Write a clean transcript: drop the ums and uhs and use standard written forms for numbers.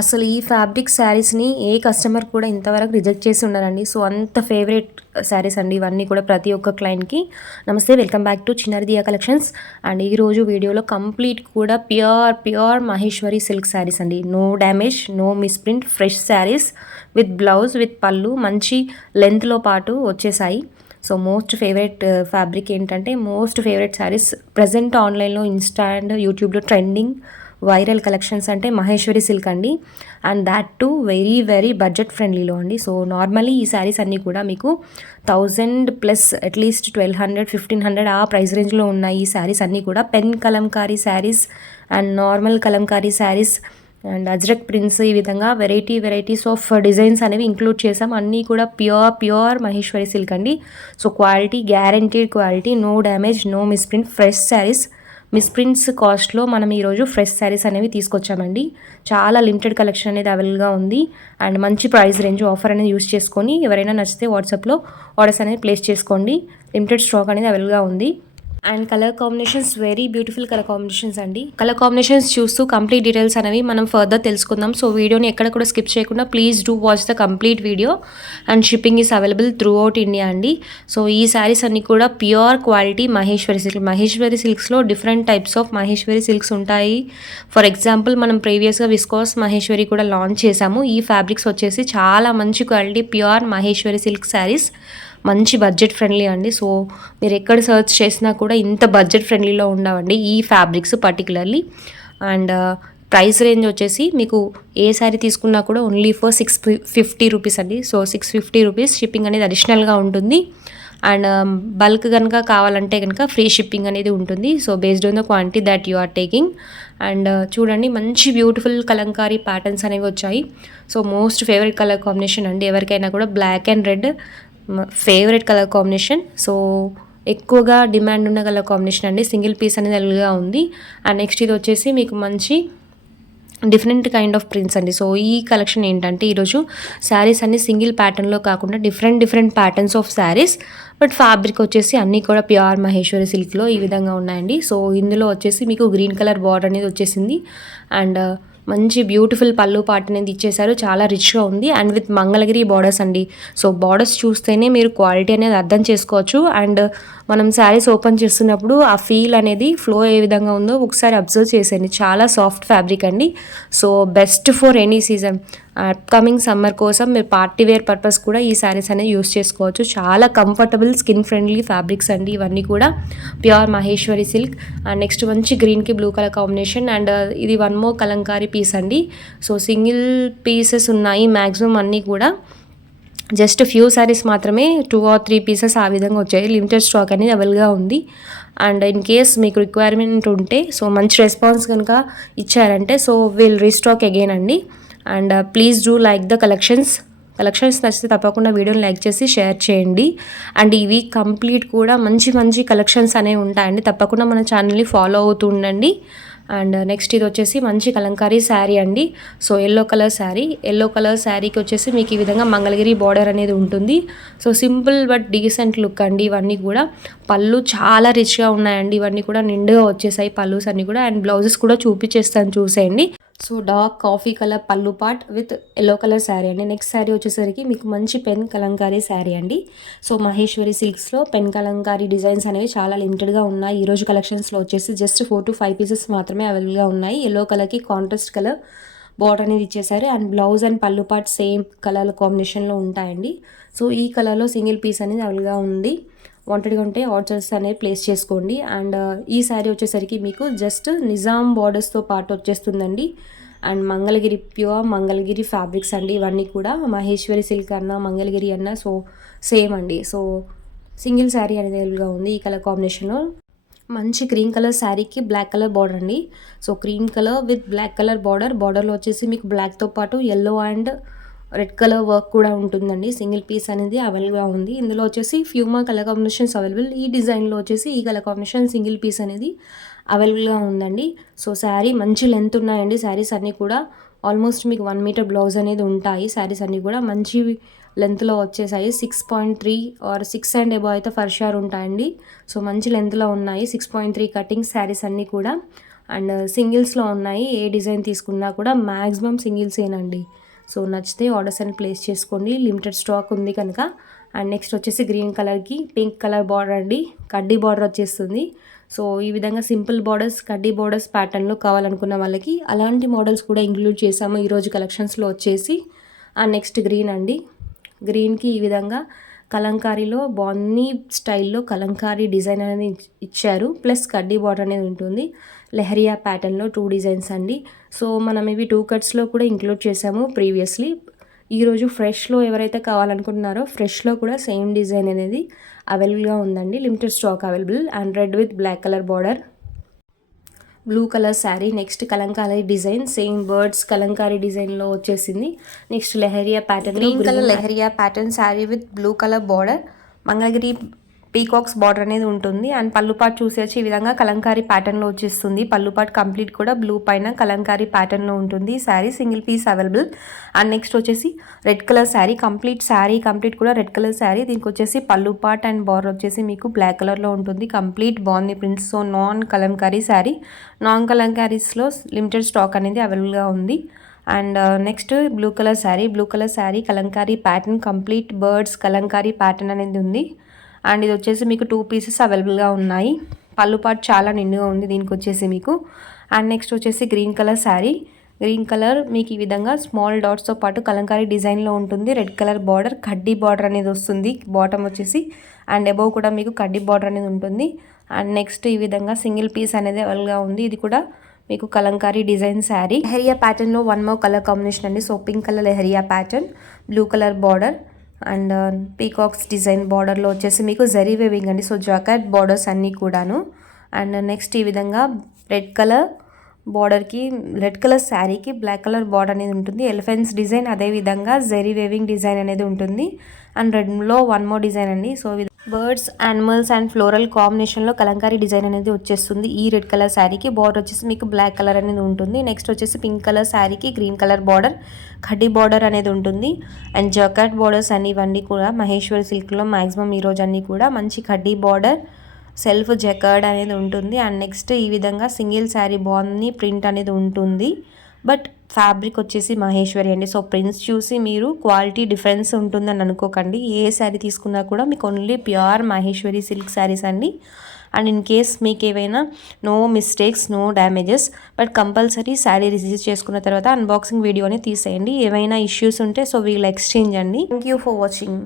అసలు ఈ ఫ్యాబ్రిక్ శారీస్‌ని ఏ కస్టమర్ కూడా ఇంతవరకు రిజెక్ట్ చేసి ఉండరండి. సో, అంత ఫేవరెట్ శారీస్ అండి ఇవన్నీ కూడా ప్రతి ఒక్క క్లయింట్‌కి. నమస్తే, వెల్కమ్ బ్యాక్ టు చిన్నారి దియా కలెక్షన్స్. అండ్ ఈరోజు వీడియోలో కంప్లీట్ కూడా ప్యూర్ మహేశ్వరి సిల్క్ శారీస్ అండి. No damage, no misprint, fresh sarees with blouse, with పళ్ళు మంచి లెంత్‌లో పాటు వచ్చేసాయి. సో, మోస్ట్ ఫేవరెట్ ఫ్యాబ్రిక్ ఏంటంటే మోస్ట్ ఫేవరెట్ శారీస్ ప్రెజెంట్ ఆన్‌లైన్‌లో ఇన్‌స్టా అండ్ యూట్యూబ్‌లో ట్రెండింగ్ వైరల్ కలెక్షన్స్ అంటే మహేశ్వరి సిల్క్ అండి. And that too very very budget ఫ్రెండ్లీలో అండి. సో నార్మల్లీ ఈ శారీస్ అన్నీ కూడా మీకు 1000 ప్లస్ అట్లీస్ట్ 1200 1500 ఆ ప్రైస్ రేంజ్లో ఉన్నాయి. ఈ శారీస్ అన్నీ కూడా pen kalamkari saris and normal kalamkari saris and Ajrak prints ఈ విధంగా వెరైటీస్ ఆఫ్ డిజైన్స్ అనేవి ఇంక్లూడ్ చేసాం. అన్నీ కూడా ప్యూర్ మహేశ్వరి సిల్క్ అండి. So quality, guaranteed quality, no damage, no misprint, fresh saris. Misprints కాస్ట్లో మనం ఈరోజు ఫ్రెష్ శారీస్ అనేవి తీసుకొచ్చామండి. చాలా లిమిటెడ్ కలెక్షన్ అనేది అవైలబుల్గా ఉంది. అండ్ మంచి ప్రైస్ రేంజ్ ఆఫర్ అనేది యూస్ చేసుకొని ఎవరైనా నచ్చితే వాట్సాప్లో ఆర్డర్స్ అనేది ప్లేస్ చేసుకోండి. లిమిటెడ్ స్టాక్ అనేది అవైలబుల్గా ఉంది. And colour combinations very beautiful colour combinations అండి. కలర్ కాంబినేషన్స్ చూస్తూ కంప్లీట్ డీటెయిల్స్ అనేవి మనం ఫర్దర్ తెలుసుకుందాం. సో వీడియోని ఎక్కడ కూడా స్కిప్ చేయకుండా please do watch the complete video. And shipping is available throughout India అండి. సో ఈ శారీస్ అన్ని కూడా pure quality Maheshwari silk. Maheshwari సిల్క్స్లో different types of Maheshwari silks ఉంటాయి. ఫర్ ఎగ్జాంపుల్ మనం ప్రీవియస్గా విస్కోస్ మహేశ్వరి కూడా లాంచ్ చేశాము. ఈ ఫ్యాబ్రిక్స్ వచ్చేసి చాలా మంచి quality pure Maheshwari silk saris. మంచి బడ్జెట్ ఫ్రెండ్లీ అండి. సో మీరు ఎక్కడ సర్చ్ చేసినా కూడా ఇంత బడ్జెట్ ఫ్రెండ్లీలో ఉండవండి ఈ fabrics particularly. And price range వచ్చేసి మీకు ఏ శారీ తీసుకున్నా కూడా ఓన్లీ ఫర్ 650 రూపీస్ అండి. సో 650 రూపీస్ షిప్పింగ్ అనేది అడిషనల్గా ఉంటుంది. అండ్ బల్క్ కనుక కావాలంటే కనుక ఫ్రీ షిప్పింగ్ అనేది ఉంటుంది. So based on the quantity that you are taking. And చూడండి మంచి బ్యూటిఫుల్ కలంకారీ ప్యాటర్న్స్ అనేవి వచ్చాయి. So most favourite colour combination అండి. ఎవరికైనా కూడా black and red favourite colour combination. So ఎక్కువగా డిమాండ్ ఉన్న కలర్ కాంబినేషన్ అండి. సింగిల్ పీస్ అనేది అవైలబుల్గా ఉంది. అండ్ నెక్స్ట్ ఇది వచ్చేసి మీకు మంచి డిఫరెంట్ కైండ్ ఆఫ్ ప్రింట్స్ అండి. సో ఈ కలెక్షన్ ఏంటంటే ఈరోజు శారీస్ అన్ని సింగిల్ ప్యాటర్న్లో కాకుండా different patterns of saris, but fabric వచ్చేసి అన్నీ కూడా ప్యూర్ మహేశ్వరి సిల్క్లో ఈ విధంగా ఉన్నాయండి. సో ఇందులో వచ్చేసి మీకు గ్రీన్ కలర్ బార్డర్ అనేది వచ్చేసింది. అండ్ మంచి బ్యూటిఫుల్ పళ్ళు పార్ట్ అనేది ఇచ్చేసారు. చాలా రిచ్గా ఉంది. అండ్ విత్ మంగళగిరి బార్డర్స్ అండి. సో బార్డర్స్ చూస్తేనే మీరు క్వాలిటీ అనేది అర్థం చేసుకోవచ్చు. అండ్ మనం శారీస్ ఓపెన్ చేస్తున్నప్పుడు ఆ ఫీల్ అనేది ఫ్లో ఏ విధంగా ఉందో ఒకసారి అబ్జర్వ్ చేసేయండి. చాలా సాఫ్ట్ ఫ్యాబ్రిక్ అండి. So best for any season. Upcoming summer కోసం మీరు పార్టీ వేర్ పర్పస్ కూడా ఈ శారీస్ అనేది యూస్ చేసుకోవచ్చు. చాలా కంఫర్టబుల్ స్కిన్ ఫ్రెండ్లీ ఫ్యాబ్రిక్స్ అండి ఇవన్నీ కూడా pure Maheshwari silk. And next మంచి గ్రీన్కి బ్లూ కలర్ కాంబినేషన్. అండ్ ఇది వన్ మోర్ కలంకారీ పీస్ అండి. సో సింగిల్ పీసెస్ ఉన్నాయి మ్యాక్సిమం అన్నీ కూడా. జస్ట్ ఫ్యూ శారీస్ మాత్రమే 2 or 3 పీసెస్ ఆ విధంగా వచ్చాయి. లిమిటెడ్ స్టాక్ అనేది అవైలబుల్గా ఉంది. అండ్ ఇన్ కేస్ మీకు రిక్వైర్మెంట్ ఉంటే సో మంచి రెస్పాన్స్ కనుక ఇచ్చారంటే సో విల్ రీస్టాక్ అగైన్ అండి. And please do like the collections నచ్చితే తప్పకుండా వీడియోని లైక్ చేసి షేర్ చేయండి. అండ్ ఈ వీక్ కంప్లీట్ కూడా మంచి కలెక్షన్స్ అనేవి ఉంటాయండి. తప్పకుండా మన ఛానల్ని ఫాలో అవుతూ ఉండండి. అండ్ నెక్స్ట్ ఇది వచ్చేసి మంచి కలంకారీ శారీ అండి. సో ఎల్లో కలర్ శారీకి వచ్చేసి మీకు ఈ విధంగా మంగళగిరి బార్డర్ అనేది ఉంటుంది. So simple but decent look అండి. ఇవన్నీ కూడా పళ్ళు చాలా రిచ్గా ఉన్నాయండి. ఇవన్నీ కూడా నిండుగా వచ్చేసాయి పళ్ళుస్ అన్నీ కూడా. అండ్ బ్లౌజెస్ కూడా చూపించేస్తాను చూసేయండి. సో డార్క్ కాఫీ కలర్ పళ్ళు part with yellow colour sari అండి. నెక్స్ట్ శారీ వచ్చేసరికి మీకు మంచి పెన్ కలంకారీ శారీ అండి. సో మహేశ్వరి సిల్క్స్లో పెన్ కలంకారీ డిజైన్స్ అనేవి చాలా లిమిటెడ్గా ఉన్నాయి. ఈరోజు కలెక్షన్స్లో వచ్చేసి జస్ట్ 4 to 5 పీసెస్ మాత్రమే అవైలబుల్గా ఉన్నాయి. ఎల్లో కలర్కి కాంట్రాస్ట్ కలర్ బార్డర్ అనేది ఇచ్చేసారు. అండ్ బ్లౌజ్ అండ్ పళ్ళు పార్ట్ సేమ్ కలర్ కాంబినేషన్లో ఉంటాయండి. సో ఈ కలర్లో సింగిల్ పీస్ అనేది అవైలబుల్గా ఉంది. వాంటెడ్గా ఉంటే ఆర్డర్స్ అనేవి ప్లేస్ చేసుకోండి. అండ్ ఈ శారీ వచ్చేసరికి మీకు జస్ట్ నిజాం బార్డర్స్తో పాటు వచ్చేస్తుందండి. And Mangalagiri pure Mangalagiri fabrics అండి. ఇవన్నీ కూడా మహేశ్వరి సిల్క్ అన్న మంగళగిరి అన్న సో సేమ్ అండి. సో సింగిల్ శారీ అనేది అవైలబుల్గా ఉంది. ఈ కలర్ కాంబినేషన్లో మంచి క్రీమ్ కలర్ శారీకి బ్లాక్ కలర్ బార్డర్ అండి. So cream colour with black colour బార్డర్లో వచ్చేసి మీకు బ్లాక్తో పాటు yellow and red colour work కూడా ఉంటుందండి. సింగిల్ పీస్ అనేది అవైలబుల్గా ఉంది. ఇందులో వచ్చేసి few more colour combinations available. ఈ డిజైన్లో వచ్చేసి ఈ కలర్ కాంబినేషన్ సింగిల్ పీస్ అనేది అవైలబుల్గా ఉందండి. సో శారీ మంచి లెంత్ ఉన్నాయండి. శారీస్ అన్నీ కూడా ఆల్మోస్ట్ మీకు 1 మీటర్ బ్లౌజ్ అనేది ఉంటాయి. శారీస్ అన్నీ కూడా మంచి లెంత్లో వచ్చేసాయి. 6.3 or 6 and above అయితే ఫర్ షూర్ ఉంటాయండి. సో మంచి లెంత్లో ఉన్నాయి. 6.3 కటింగ్ శారీస్ అన్నీ కూడా అండ్ సింగిల్స్లో ఉన్నాయి. ఏ డిజైన్ తీసుకున్నా కూడా మ్యాక్సిమం సింగిల్సేనండి. సో నచ్చితే ఆర్డర్స్ అని ప్లేస్ చేసుకోండి, లిమిటెడ్ స్టాక్ ఉంది కనుక. అండ్ నెక్స్ట్ వచ్చేసి గ్రీన్ కలర్కి పింక్ కలర్ బార్డర్ అండి, కడ్డీ బార్డర్ వచ్చేస్తుంది. సో ఈ విధంగా సింపుల్ బార్డర్స్, కడ్డీ బార్డర్స్ ప్యాటర్న్లో కావాలనుకున్న వాళ్ళకి అలాంటి మోడల్స్ కూడా ఇంక్లూడ్ చేసాము ఈరోజు కలెక్షన్స్లో వచ్చేసి. అండ్ నెక్స్ట్ గ్రీన్ అండి, గ్రీన్కి ఈ విధంగా కలంకారీలో బాన్నీ స్టైల్లో కలంకారీ డిజైన్ అనేది ఇచ్చారు, ప్లస్ కడ్డీ బార్డర్ అనేది ఉంటుంది. లెహరియా ప్యాటర్న్లో 2 డిజైన్స్ అండి. సో మనం ఇవి 2 కట్స్లో కూడా ఇంక్లూడ్ చేసాము ప్రీవియస్లీ. ఈరోజు ఫ్రెష్లో ఎవరైతే కావాలనుకుంటున్నారో ఫ్రెష్లో కూడా సేమ్ డిజైన్ అనేది అవైలబుల్గా ఉందండి, limited stock available. And red with black colour border, blue colour sari. Next kalamkari design, same birds kalamkari డిజైన్లో వచ్చేసింది. Next leheriya pattern, green colour leheriya pattern sari with blue colour border, Mangalagiri peacocks border అనేది ఉంటుంది. అండ్ పళ్ళు పాటు చూసేసి ఈ విధంగా కలంకారీ ప్యాటర్న్లో వచ్చేస్తుంది. పళ్ళు పాటు కంప్లీట్ కూడా బ్లూ పైన కలంకారీ ప్యాటర్న్లో ఉంటుంది. Sari single piece available. And next వచ్చేసి రెడ్ కలర్ శారీ కంప్లీట్ కూడా రెడ్ కలర్ శారీ. దీనికి వచ్చేసి పళ్ళు పాట్ అండ్ బార్డర్ వచ్చేసి మీకు బ్లాక్ కలర్లో ఉంటుంది. కంప్లీట్ బాగుంది prints. So non Kalamkari saree, non కలంకారీస్లో లిమిటెడ్ స్టాక్ అనేది అవైలబుల్గా ఉంది. And next blue colour saree Kalamkari pattern, complete birds Kalamkari pattern అనేది ఉంది. అండ్ ఇది వచ్చేసి మీకు 2 పీసెస్ అవైలబుల్గా ఉన్నాయి. పళ్ళు పాటు చాలా నిండుగా ఉంది దీనికి వచ్చేసి మీకు. అండ్ నెక్స్ట్ వచ్చేసి green colour sari, green colour మీకు ఈ విధంగా స్మాల్ డాట్స్తో పాటు కలంకారీ డిజైన్లో ఉంటుంది. రెడ్ కలర్ బార్డర్, కడ్డీ బార్డర్ అనేది వస్తుంది బాటమ్ వచ్చేసి. అండ్ అబోవ్ కూడా మీకు కడ్డీ బార్డర్ అనేది ఉంటుంది. అండ్ నెక్స్ట్ ఈ విధంగా సింగిల్ పీస్ అనేది అవైలబుల్గా ఉంది. ఇది కూడా మీకు కలంకారీ డిజైన్ శారీ. లెహరియా ప్యాటర్న్లో 1 మోర్ కలర్ కాంబినేషన్ అండి. So pink colour leheriya pattern, blue colour border and peacocks design బార్డర్లో వచ్చేసి మీకు జరీ వేవింగ్ అండి. సో జాకెట్ బార్డర్స్ అన్నీ కూడాను. అండ్ నెక్స్ట్ ఈ విధంగా రెడ్ కలర్ బార్డర్కి, రెడ్ కలర్ శారీకి బ్లాక్ కలర్ బార్డర్ అనేది ఉంటుంది. ఎలిఫెంట్స్ డిజైన్, అదేవిధంగా జరీ వేవింగ్ డిజైన్ అనేది ఉంటుంది. అండ్ రెడ్లో 1 మోర్ డిజైన్ అండి. So birds, animals and floral కాంబినేషన్లో కలంకారీ డిజైన్ అనేది వచ్చేస్తుంది. ఈ రెడ్ కలర్ శారీకి బార్డర్ వచ్చేసి మీకు బ్లాక్ కలర్ అనేది ఉంటుంది. నెక్స్ట్ వచ్చేసి పింక్ కలర్ శారీకి గ్రీన్ కలర్ బార్డర్, కడ్డీ బార్డర్ అనేది ఉంటుంది. అండ్ జకాట్ బార్డర్స్ అన్ని ఇవన్నీ కూడా మహేశ్వరి సిల్క్లో మ్యాక్సిమం ఈరోజు అన్నీ కూడా మంచి కడ్డీ బార్డర్, సెల్ఫ్ జకార్డ్ అనేది ఉంటుంది. అండ్ నెక్స్ట్ ఈ విధంగా సింగిల్ శారీ బాగుంది, ప్రింట్ అనేది ఉంటుంది. బట్ ఫ్యాబ్రిక్ వచ్చేసి మహేశ్వరి అండి. సో ప్రింట్స్ చూసి మీరు క్వాలిటీ డిఫరెన్స్ ఉంటుందని అనుకోకండి. ఏ శారీ తీసుకున్నా కూడా మీకు only pure Maheshwari silk saris అండి. అండ్ ఇన్ కేస్ మీకు ఏవైనా no mistakes, no damages, but compulsory sari receive చేసుకున్న తర్వాత అన్బాక్సింగ్ వీడియోని తీసేయండి. ఏవైనా ఇష్యూస్ ఉంటే సో వీల్ ఎక్స్చేంజ్ అండి. Thank you for watching.